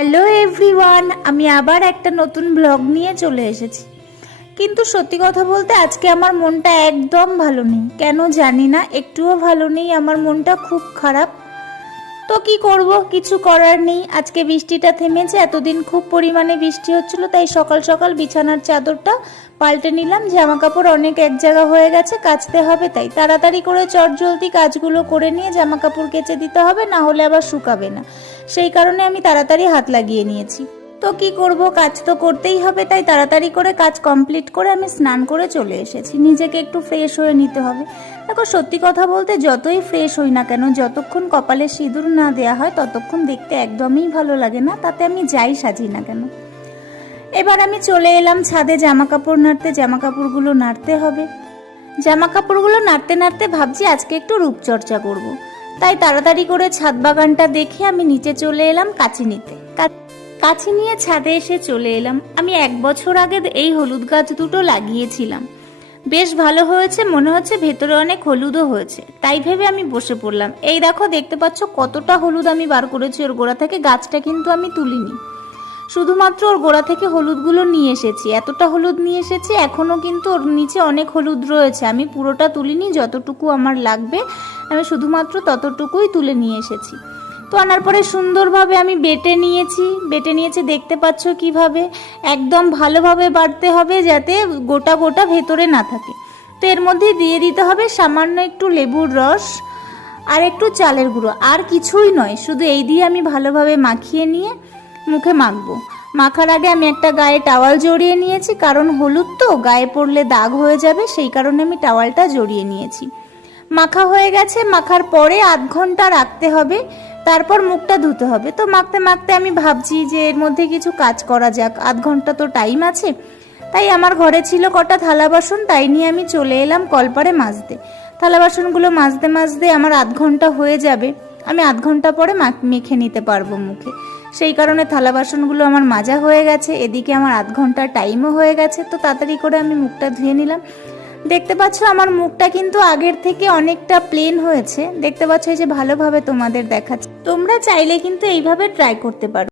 Hello everyone, আমি আবার একটা নতুন ব্লগ নিয়ে চলে এসেছি। কিন্তু সত্যি কথা বলতে আজকে আমার মনটা একদম ভালো নেই, কেন জানি না, একটুও ভালো নেই, আমার মনটা খুব খারাপ। তো কি করব, কিছু করার নেই। আজকে বৃষ্টিটা থেমেছে, এতদিন খুব পরিমাণে বৃষ্টি হচ্ছিল, তাই সকাল সকাল বিছানার চাদরটা পাল্টে নিলাম। জামা কাপড় অনেক এক জায়গা হয়ে গেছে, কাচতে হবে, তাই তাড়াতাড়ি করে চটজলদি কাজগুলো করে নিয়ে জামা কাপড় কেচে দিতে হবে, না হলে আবার শুকাবে না। সেই কারণে আমি তাড়াতাড়ি হাত লাগিয়ে নিয়েছি। তো কি করব, কাজ তো করতেই হবে, তাই তাড়াতাড়ি করে কাজ কমপ্লিট করে আমি স্নান করে চলে এসেছি। নিজেকে একটু ফ্রেশ হয়ে নিতে হবে। দেখো, সত্যি কথা বলতে যতই ফ্রেশ হই না কেন, যতক্ষণ কপালে সিঁদুর না দেওয়া হয় ততক্ষণ দেখতে একদমই ভালো লাগে না, তাতে আমি যাই সাজি না কেন। এবার আমি চলে এলাম ছাদে জামা কাপড় নাড়তে। জামা কাপড়গুলো নাড়তে হবে। জামা কাপড়গুলো নাড়তে নাড়তে ভাবছি আজকে একটু রূপচর্চা করব। তাই তাড়াতাড়ি করে ছাদ বাগানটা দেখে আমি নিচে চলে এলাম কাঁচি নিতে। কাঁচি নিয়ে ছাদে এসে চলে এলাম। আমি 1 বছর আগে এই হলুদ গাছ দুটো লাগিয়েছিলাম, বেশ ভালো হয়েছে, মনে হচ্ছে ভেতরে অনেক হলুদও হয়েছে। তাই ভেবে আমি বসে পড়লাম। এই দেখো, দেখতে পাচ্ছ কতটা হলুদ আমি বার করেছি ওর গোড়া থেকে। গাছটা কিন্তু আমি তুলিনি, শুধুমাত্র ওর গোড়া থেকে হলুদগুলো নিয়ে এসেছি। এতটা হলুদ নিয়ে এসেছি, এখনও কিন্তু ওর নিচে অনেক হলুদ রয়েছে। আমি পুরোটা তুলিনি, যতটুকু আমার লাগবে আমি শুধুমাত্র ততটুকুই তুলে নিয়ে এসেছি। তো আনার পরে সুন্দরভাবে আমি বেটে নিয়েছি। দেখতে পাচ্ছ কিভাবে একদম ভালোভাবে বাটতে হবে, যাতে গোটা গোটা ভেতরে না থাকে। তো এর মধ্যে দিয়ে দিতে হবে সামান্য একটু লেবুর রস আর একটু চালের গুঁড়ো, আর কিছুই নয়। শুধু এই দিয়ে আমি ভালোভাবে মাখিয়ে নিয়ে মুখে মাখবো। মাখার আগে আমি একটা গায়ে টাওয়াল জড়িয়ে নিয়েছি, কারণ হলুদ তো গায়ে পড়লে দাগ হয়ে যাবে, সেই কারণে আমি টাওয়ালটা জড়িয়ে নিয়েছি। মাখা হয়ে গেছে। মাখার পরে 1/2 ঘন্টা রাখতে হবে, তারপর মুখটা ধুতে হবে। তো মাখতে মাখতে আমি ভাবছি যে এর মধ্যে কিছু কাজ করা যাক, 1/2 ঘন্টা তো টাইম আছে। তাই আমার ঘরে ছিল কটা থালা বাসন, তাই নিয়ে আমি চলে এলাম কলপারে মাজতে। থালা বাসনগুলো মাজতে মাজতে আমার 1/2 ঘন্টা হয়ে যাবে। আমি 1/2 ঘন্টা পরে মেখে নিতে পারবো মুখে, সেই কারণে থালা বাসনগুলো আমার মাজা হয়ে গেছে। এদিকে আমার 1/2 ঘন্টা টাইমও হয়ে গেছে। তো তাড়াতাড়ি করে আমি মুখটা ধুয়ে নিলাম। দেখতে পাচ্ছ আমার মুখটা কিন্তু আগের থেকে অনেকটা প্লেন হয়েছে। দেখতে পাচ্ছ, এই যে ভালোভাবে তোমাদের দেখাচ্ছে। তোমরা চাইলে কিন্তু এইভাবে ট্রাই করতে পারো।